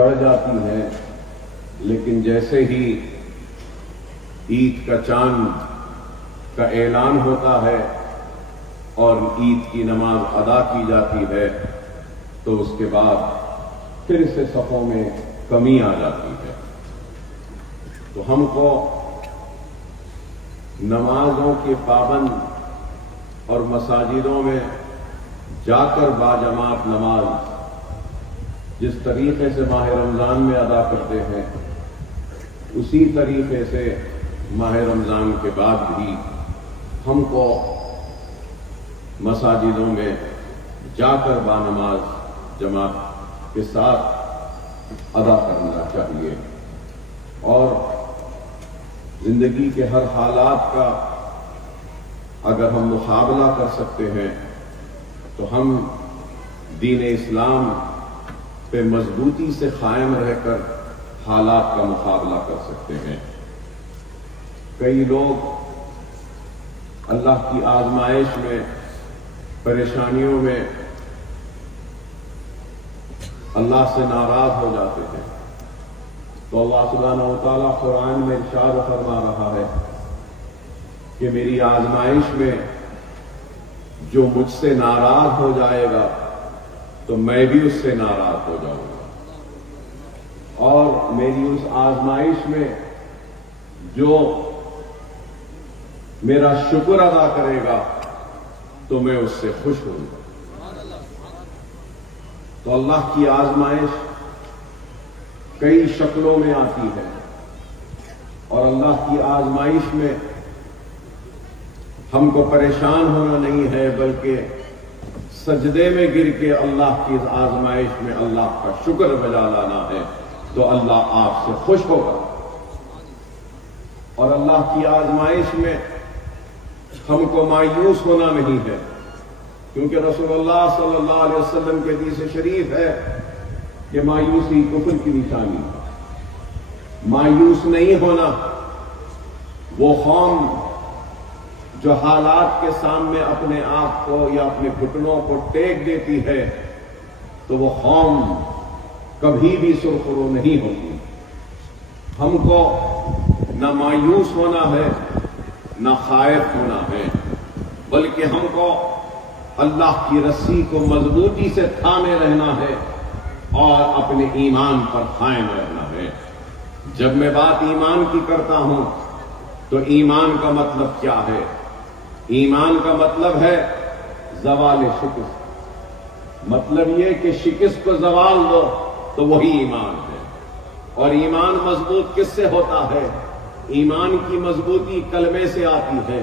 بڑھ جاتی ہیں، لیکن جیسے ہی عید کا چاند کا اعلان ہوتا ہے اور عید کی نماز ادا کی جاتی ہے تو اس کے بعد پھر سے صفوں میں کمی آ جاتی ہے۔ تو ہم کو نمازوں کے پابند اور مساجدوں میں جا کر باجماعت نماز جس طریقے سے ماہ رمضان میں ادا کرتے ہیں، اسی طریقے سے ماہ رمضان کے بعد بھی ہم کو مساجدوں میں جا کر بانماز جماعت کے ساتھ ادا کرنا چاہیے، اور زندگی کے ہر حالات کا اگر ہم مقابلہ کر سکتے ہیں تو ہم دین اسلام پہ مضبوطی سے قائم رہ کر حالات کا مقابلہ کر سکتے ہیں۔ کئی لوگ اللہ کی آزمائش میں، پریشانیوں میں اللہ سے ناراض ہو جاتے ہیں، تو اللہ سبحانہ و تعالیٰ قرآن میں ارشاد فرما رہا ہے کہ میری آزمائش میں جو مجھ سے ناراض ہو جائے گا تو میں بھی اس سے ناراض ہو جاؤں گا، اور میری اس آزمائش میں جو میرا شکر ادا کرے گا تو میں اس سے خوش ہوں گا۔ تو اللہ کی آزمائش کئی شکلوں میں آتی ہے، اور اللہ کی آزمائش میں ہم کو پریشان ہونا نہیں ہے، بلکہ سجدے میں گر کے اللہ کی آزمائش میں اللہ کا شکر بجا لانا ہے، تو اللہ آپ سے خوش ہوگا۔ اور اللہ کی آزمائش میں ہم کو مایوس ہونا نہیں ہے، کیونکہ رسول اللہ صلی اللہ علیہ وسلم کے حدیث شریف ہے کہ مایوسی کفر کی نشانی ہے۔ مایوس نہیں ہونا، وہ قوم جو حالات کے سامنے اپنے آپ کو یا اپنے گھٹنوں کو ٹیک دیتی ہے، تو وہ قوم کبھی بھی سرخرو نہیں ہوتی۔ ہم کو نہ مایوس ہونا ہے، نہ خائف ہونا ہے، بلکہ ہم کو اللہ کی رسی کو مضبوطی سے تھامے رہنا ہے اور اپنے ایمان پر قائم رہنا ہے۔ جب میں بات ایمان کی کرتا ہوں تو ایمان کا مطلب کیا ہے؟ ایمان کا مطلب ہے زوال شکست، مطلب یہ کہ شکست کو زوال دو تو وہی ایمان ہے۔ اور ایمان مضبوط کس سے ہوتا ہے؟ ایمان کی مضبوطی کلمے سے آتی ہے،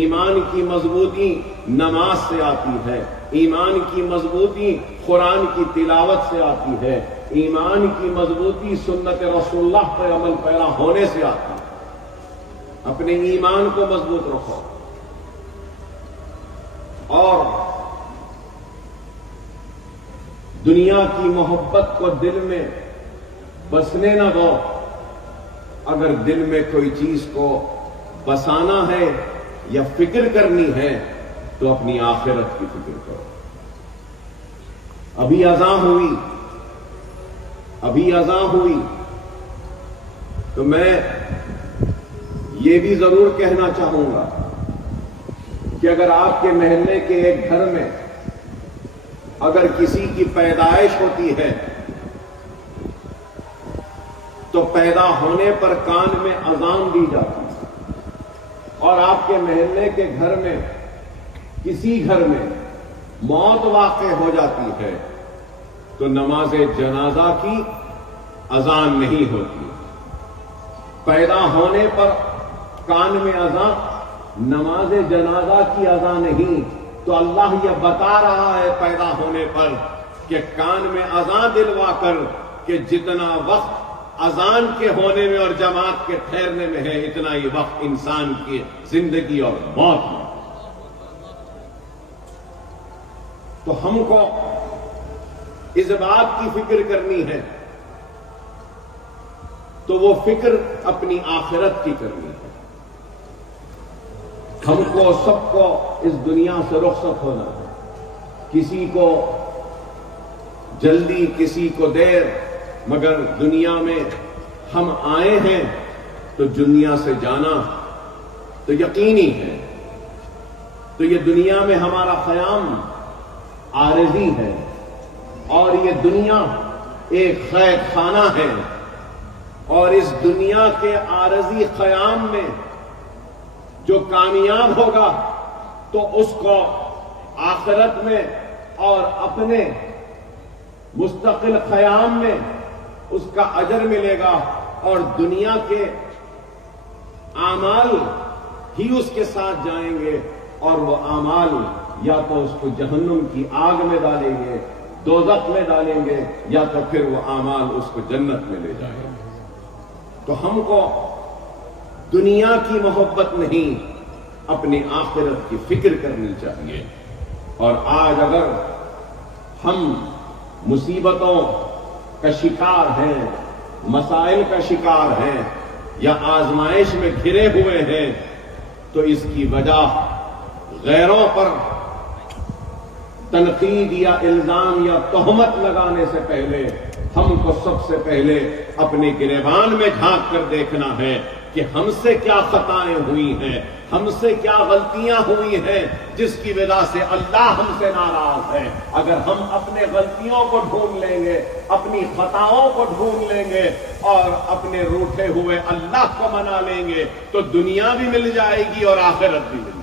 ایمان کی مضبوطی نماز سے آتی ہے، ایمان کی مضبوطی قرآن کی تلاوت سے آتی ہے، ایمان کی مضبوطی سنت رسول اللہ پر عمل پیرا ہونے سے آتی ہے۔ اپنے ایمان کو مضبوط رکھو، اور دنیا کی محبت کو دل میں بسنے نہ دو۔ اگر دل میں کوئی چیز کو بسانا ہے یا فکر کرنی ہے تو اپنی آخرت کی فکر کرو۔ ابھی اذان ہوئی تو میں یہ بھی ضرور کہنا چاہوں گا کہ اگر آپ کے محلے کے ایک گھر میں اگر کسی کی پیدائش ہوتی ہے تو پیدا ہونے پر کان میں اذان دی جاتی ہے، اور آپ کے محلے کے گھر میں کسی گھر میں موت واقع ہو جاتی ہے تو نماز جنازہ کی اذان نہیں ہوتی۔ پیدا ہونے پر کان میں اذان، نماز جنازہ کی اذان نہیں، تو اللہ یہ بتا رہا ہے پیدا ہونے پر کہ کان میں اذان دلوا کر کہ جتنا وقت اذان کے ہونے میں اور جماعت کے ٹھہرنے میں ہے، اتنا ہی وقت انسان کی زندگی اور موت میں۔ تو ہم کو اس بات کی فکر کرنی ہے، تو وہ فکر اپنی آخرت کی کرنی ہے۔ ہم کو سب کو اس دنیا سے رخصت ہونا ہے، کسی کو جلدی، کسی کو دیر، مگر دنیا میں ہم آئے ہیں تو دنیا سے جانا تو یقینی ہے. تو یہ دنیا میں ہمارا قیام عارضی ہے اور یہ دنیا ایک قید خانہ ہے. اور اس دنیا کے عارضی قیام میں جو کامیاب ہوگا تو اس کو آخرت میں اور اپنے مستقل قیام میں اس کا اجر ملے گا، اور دنیا کے اعمال ہی اس کے ساتھ جائیں گے، اور وہ اعمال یا تو اس کو جہنم کی آگ میں ڈالیں گے، دوزخ میں ڈالیں گے، یا تو پھر وہ اعمال اس کو جنت میں لے جائیں گے. تو ہم کو دنیا کی محبت نہیں، اپنی آخرت کی فکر کرنی چاہیے. اور آج اگر ہم مصیبتوں کا شکار ہیں، مسائل کا شکار ہیں، یا آزمائش میں گھرے ہوئے ہیں، تو اس کی وجہ غیروں پر تنقید یا الزام یا تہمت لگانے سے پہلے ہم کو سب سے پہلے اپنے گریبان میں جھانک کر دیکھنا ہے کہ ہم سے کیا خطائیں ہوئی ہیں، ہم سے کیا غلطیاں ہوئی ہیں جس کی وجہ سے اللہ ہم سے ناراض ہے. اگر ہم اپنے غلطیوں کو ڈھونڈ لیں گے، اپنی خطاؤں کو ڈھونڈ لیں گے اور اپنے روٹھے ہوئے اللہ کو منا لیں گے تو دنیا بھی مل جائے گی اور آخرت بھی مل جائے گی.